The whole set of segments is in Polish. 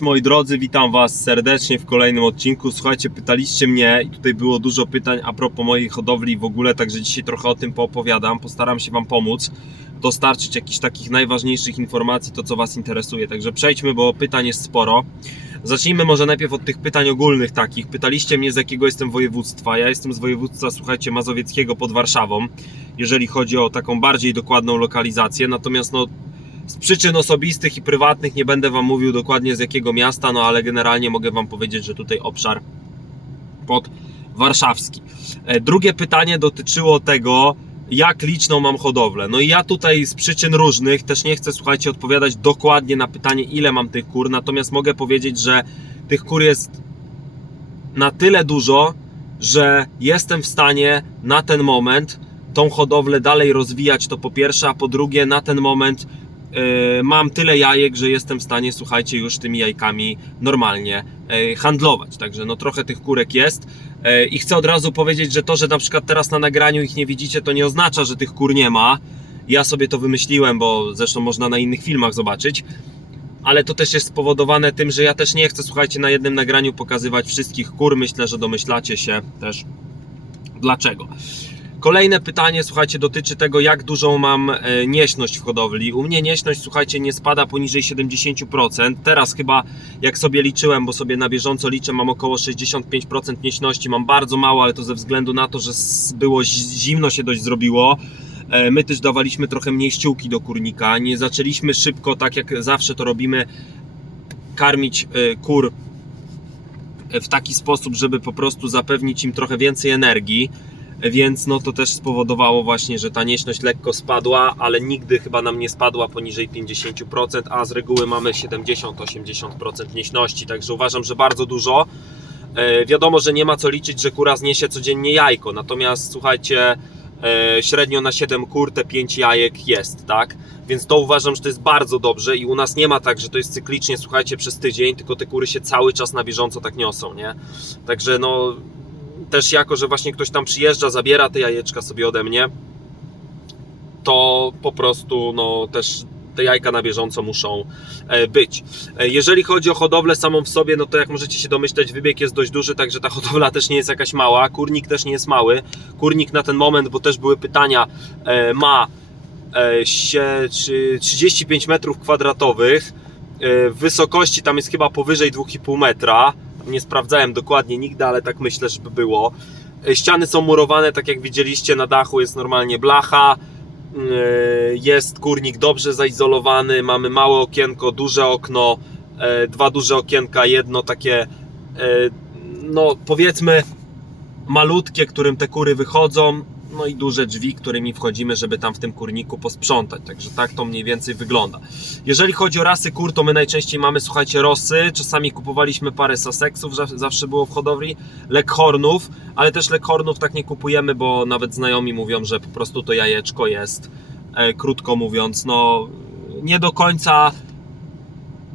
Moi drodzy, witam Was serdecznie w kolejnym odcinku. Słuchajcie, pytaliście mnie i tutaj było dużo pytań a propos mojej hodowli w ogóle, także dzisiaj trochę o tym poopowiadam. Postaram się Wam pomóc, dostarczyć jakichś takich najważniejszych informacji, to co Was interesuje. Także przejdźmy, bo pytań jest sporo. Zacznijmy może najpierw od tych pytań ogólnych takich. Pytaliście mnie z jakiego jestem województwa. Ja jestem z województwa, słuchajcie, mazowieckiego pod Warszawą, jeżeli chodzi o taką bardziej dokładną lokalizację. Natomiast no, z przyczyn osobistych i prywatnych nie będę Wam mówił dokładnie z jakiego miasta, no ale generalnie mogę Wam powiedzieć, że tutaj obszar pod warszawski. E, Drugie pytanie dotyczyło tego, jak liczną mam hodowlę. No i ja tutaj z przyczyn różnych też nie chcę, słuchajcie, odpowiadać dokładnie na pytanie, ile mam tych kur, natomiast mogę powiedzieć, że tych kur jest na tyle dużo, że jestem w stanie na ten moment tą hodowlę dalej rozwijać, to po pierwsze, a po drugie, na ten moment mam tyle jajek, że jestem w stanie, słuchajcie, już tymi jajkami normalnie yy, handlować. Także no trochę tych kurek jest. Yy, I chcę od razu powiedzieć, że to, że na przykład teraz na nagraniu ich nie widzicie, to nie oznacza, że tych kur nie ma. Ja sobie to wymyśliłem, bo zresztą można na innych filmach zobaczyć. Ale to też jest spowodowane tym, że ja też nie chcę, słuchajcie, na jednym nagraniu pokazywać wszystkich kur. Myślę, że domyślacie się też dlaczego. Kolejne pytanie, słuchajcie, dotyczy tego, jak dużą mam e, nieśność w hodowli. U mnie nieśność, słuchajcie, nie spada poniżej 70%. Teraz chyba, jak sobie liczyłem, bo sobie na bieżąco liczę, mam około 65% nieśności. Mam bardzo mało, ale to ze względu na to, że było zi- zimno się dość zrobiło. E, My też dawaliśmy trochę mniej ściółki do kurnika. Nie zaczęliśmy szybko, tak jak zawsze to robimy, karmić e, kur w taki sposób, żeby po prostu zapewnić im trochę więcej energii, więc no to też spowodowało właśnie, że ta nieśność lekko spadła, ale nigdy chyba nam nie spadła poniżej 50%, a z reguły mamy 70-80% nieśności, także uważam, że bardzo dużo. E, wiadomo, że nie ma co liczyć, że kura zniesie codziennie jajko, natomiast słuchajcie, e, średnio na 7 kur te 5 jajek jest, tak? Więc to uważam, że to jest bardzo dobrze i u nas nie ma tak, że to jest cyklicznie, słuchajcie, przez tydzień, tylko te kury się cały czas na bieżąco tak niosą, nie? Także no, też jako, że właśnie ktoś tam przyjeżdża, zabiera te jajeczka sobie ode mnie, to po prostu no też te jajka na bieżąco muszą e, być. E, Jeżeli chodzi o hodowlę samą w sobie, no to jak możecie się domyśleć, wybieg jest dość duży, także ta hodowla też nie jest jakaś mała. Kurnik też nie jest mały. Kurnik na ten moment, bo też były pytania, e, ma się, czy 35 metrów kwadratowych. W wysokości tam jest chyba powyżej 2,5 metra. Nie sprawdzałem dokładnie nigdy, ale tak myślę, żeby było. E, Ściany są murowane, tak jak widzieliście, na dachu jest normalnie blacha. E, Jest kurnik dobrze zaizolowany, mamy małe okienko, duże okno, e, dwa duże okienka, jedno takie, no powiedzmy, malutkie, którym te kury wychodzą, no i duże drzwi, którymi wchodzimy, żeby tam w tym kurniku posprzątać. Także tak to mniej więcej wygląda. Jeżeli chodzi o rasy kur, to my najczęściej mamy, słuchajcie, rosy. Czasami kupowaliśmy parę saseksów, za- zawsze było w hodowli, leghornów, ale też leghornów tak nie kupujemy, bo nawet znajomi mówią, że po prostu to jajeczko jest, e, krótko mówiąc, no nie do końca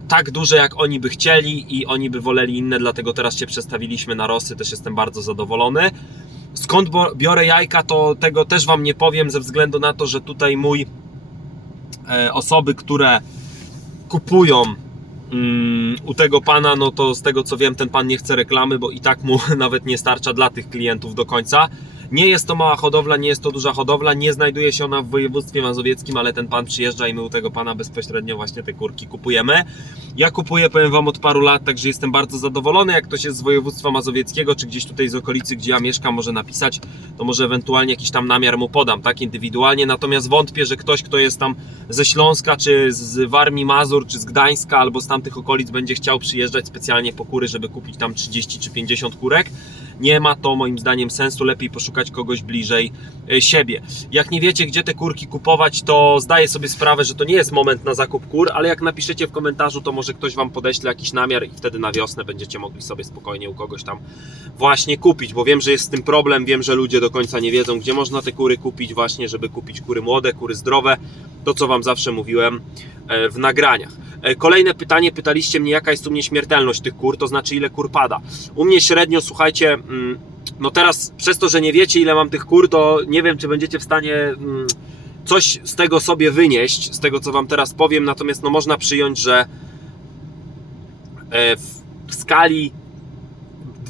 tak duże, jak oni by chcieli i oni by woleli inne, dlatego teraz się przestawiliśmy na rosy, też jestem bardzo zadowolony. Skąd biorę jajka, to tego też Wam nie powiem, ze względu na to, że tutaj mój e, osoby, które kupują mm, u tego pana, no to z tego co wiem, ten pan nie chce reklamy, bo i tak mu nawet nie starcza dla tych klientów do końca. Nie jest to mała hodowla, nie jest to duża hodowla, nie znajduje się ona w województwie mazowieckim, ale ten pan przyjeżdża i my u tego pana bezpośrednio właśnie te kurki kupujemy. Ja kupuję, powiem Wam, od paru lat, także jestem bardzo zadowolony. Jak ktoś jest z województwa mazowieckiego, czy gdzieś tutaj z okolicy, gdzie ja mieszkam, może napisać, to może ewentualnie jakiś tam namiar mu podam, tak, indywidualnie. Natomiast wątpię, że ktoś, kto jest tam ze Śląska, czy z Warmii Mazur, czy z Gdańska, albo z tamtych okolic, będzie chciał przyjeżdżać specjalnie po kury, żeby kupić tam 30 czy 50 kurek. Nie ma to moim zdaniem sensu, lepiej poszukać kogoś bliżej e, siebie. Jak nie wiecie, gdzie te kurki kupować, to zdaję sobie sprawę, że to nie jest moment na zakup kur, ale jak napiszecie w komentarzu, to może ktoś Wam podeśle jakiś namiar i wtedy na wiosnę będziecie mogli sobie spokojnie u kogoś tam właśnie kupić, bo wiem, że jest z tym problem, wiem, że ludzie do końca nie wiedzą, gdzie można te kury kupić właśnie, żeby kupić kury młode, kury zdrowe, to co Wam zawsze mówiłem e, w nagraniach. E, Kolejne pytanie, pytaliście mnie, jaka jest u mnie śmiertelność tych kur, to znaczy ile kur pada. U mnie średnio, słuchajcie, mm, no teraz przez to, że nie wiecie ile mam tych kur, to nie wiem, czy będziecie w stanie mm, coś z tego sobie wynieść, z tego co Wam teraz powiem, natomiast no można przyjąć, że E, w, w skali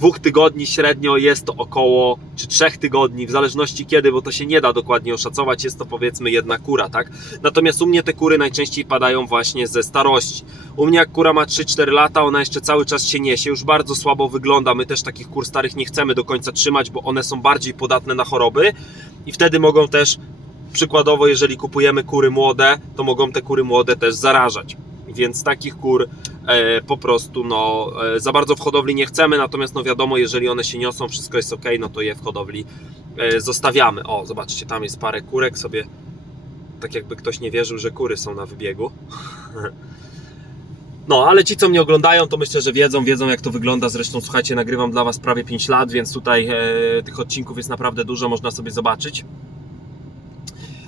dwóch tygodni średnio jest to około, czy trzech tygodni, w zależności kiedy, bo to się nie da dokładnie oszacować, jest to powiedzmy jedna kura, tak? Natomiast u mnie te kury najczęściej padają właśnie ze starości. U mnie jak kura ma 3-4 lata, ona jeszcze cały czas się niesie, już bardzo słabo wygląda. My też takich kur starych nie chcemy do końca trzymać, bo one są bardziej podatne na choroby i wtedy mogą też, przykładowo, jeżeli kupujemy kury młode, to mogą te kury młode też zarażać. Więc takich kur po prostu no, e, za bardzo w hodowli nie chcemy, natomiast no wiadomo, jeżeli one się niosą, wszystko jest ok, no to je w hodowli e, zostawiamy. O, zobaczcie, tam jest parę kurek sobie, tak jakby ktoś nie wierzył, że kury są na wybiegu. No, ale ci, co mnie oglądają, to myślę, że wiedzą, wiedzą jak to wygląda. Zresztą, słuchajcie, nagrywam dla Was prawie 5 lat, więc tutaj e, tych odcinków jest naprawdę dużo, można sobie zobaczyć.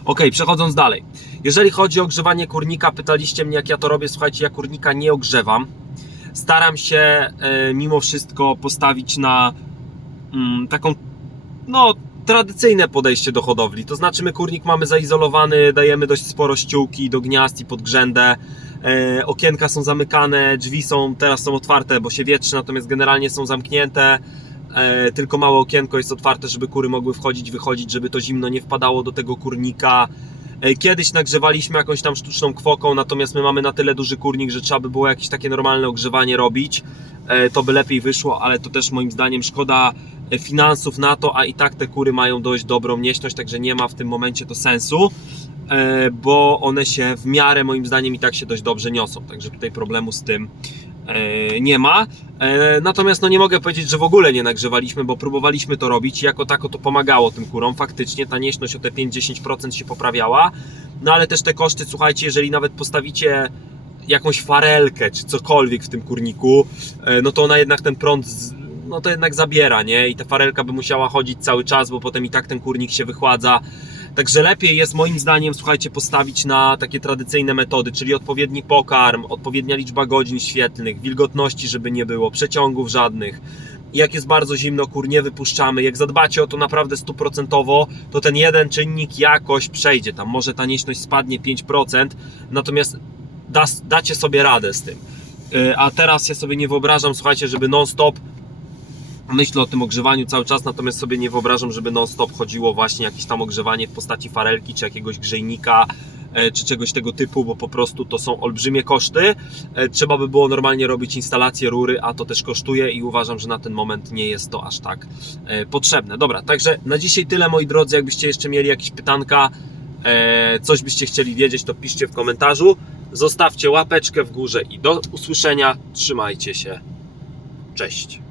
Ok, przechodząc dalej. Jeżeli chodzi o ogrzewanie kurnika, pytaliście mnie, jak ja to robię. Słuchajcie, ja kurnika nie ogrzewam. Staram się e, mimo wszystko postawić na mm, taką, no, tradycyjne podejście do hodowli. To znaczy, my kurnik mamy zaizolowany, dajemy dość sporo ściółki do gniazd i pod grzędę. E, okienka są zamykane, drzwi są teraz są otwarte, bo się wietrzy, natomiast generalnie są zamknięte. E, tylko małe okienko jest otwarte, żeby kury mogły wchodzić, wychodzić, żeby to zimno nie wpadało do tego kurnika. E, Kiedyś nagrzewaliśmy jakąś tam sztuczną kwoką, natomiast my mamy na tyle duży kurnik, że trzeba by było jakieś takie normalne ogrzewanie robić. E, To by lepiej wyszło, ale to też moim zdaniem szkoda finansów na to, a i tak te kury mają dość dobrą mieśność, także nie ma w tym momencie to sensu, bo one się w miarę moim zdaniem i tak się dość dobrze niosą, także tutaj problemu z tym nie ma. E, Natomiast no nie mogę powiedzieć, że w ogóle nie nagrzewaliśmy, bo próbowaliśmy to robić jako tako to pomagało tym kurom. Faktycznie ta nieśność o te 5-10% się poprawiała. No ale też te koszty, słuchajcie, jeżeli nawet postawicie jakąś farelkę czy cokolwiek w tym kurniku, e, no to ona jednak ten prąd no to jednak zabiera, nie? I ta farelka by musiała chodzić cały czas, bo potem i tak ten kurnik się wychładza. Także lepiej jest moim zdaniem, słuchajcie, postawić na takie tradycyjne metody, czyli odpowiedni pokarm, odpowiednia liczba godzin świetlnych, wilgotności, żeby nie było, przeciągów żadnych. Jak jest bardzo zimno, kur nie wypuszczamy. Jak zadbacie o to naprawdę stuprocentowo, to ten jeden czynnik jakoś przejdzie. Tam może ta nieśność spadnie 5%, natomiast da, dacie sobie radę z tym. Yy, A teraz ja sobie nie wyobrażam, słuchajcie, żeby non-stop myślę o tym ogrzewaniu cały czas, natomiast sobie nie wyobrażam, żeby non-stop chodziło właśnie jakieś tam ogrzewanie w postaci farelki, czy jakiegoś grzejnika, e, czy czegoś tego typu, bo po prostu to są olbrzymie koszty. E, Trzeba by było normalnie robić instalację rury, a to też kosztuje i uważam, że na ten moment nie jest to aż tak e, potrzebne. Dobra, także na dzisiaj tyle moi drodzy. Jakbyście jeszcze mieli jakieś pytanka, coś byście chcieli wiedzieć, to piszcie w komentarzu. Zostawcie łapeczkę w górze i do usłyszenia. Trzymajcie się. Cześć.